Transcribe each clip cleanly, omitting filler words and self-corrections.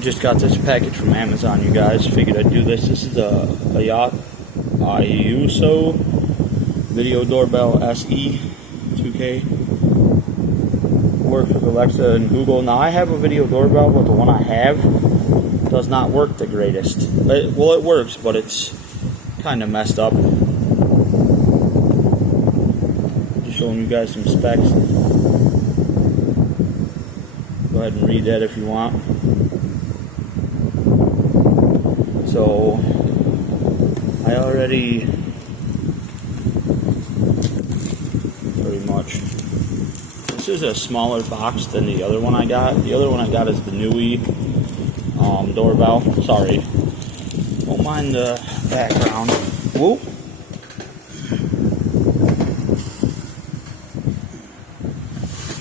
Just got this package from Amazon, you guys. Figured I'd do this. This is a aosu video doorbell SE 2K. Works with Alexa and Google. Now I have a video doorbell, but the one I have does not work the greatest. Well, it works, but it's kind of messed up. Just showing you guys some specs. Go ahead and read that if you want. So, I already pretty much. This is a smaller box than the other one I got. The other one I got is the Nui doorbell. Sorry. Don't mind the background. Whoop.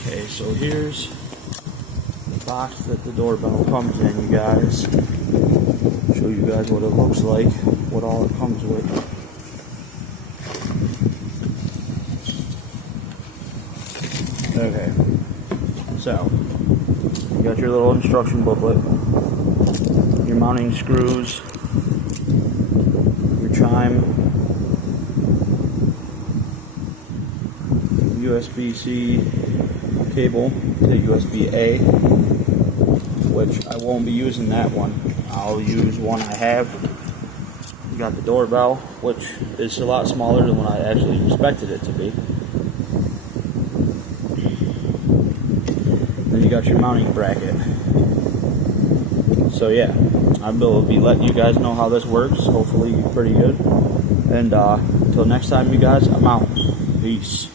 Okay, so here's the box that the doorbell comes in, you guys. Show you guys what it looks like, what all it comes with. Okay, so you got your little instruction booklet, your mounting screws, your chime, USB-C cable to USB-A, which I won't be using that one. I'll use one I have. You got the doorbell, which is a lot smaller than what I actually expected it to be. Then you got your mounting bracket. So yeah, I will be letting you guys know how this works. Hopefully pretty good. And until next time, you guys, I'm out. Peace.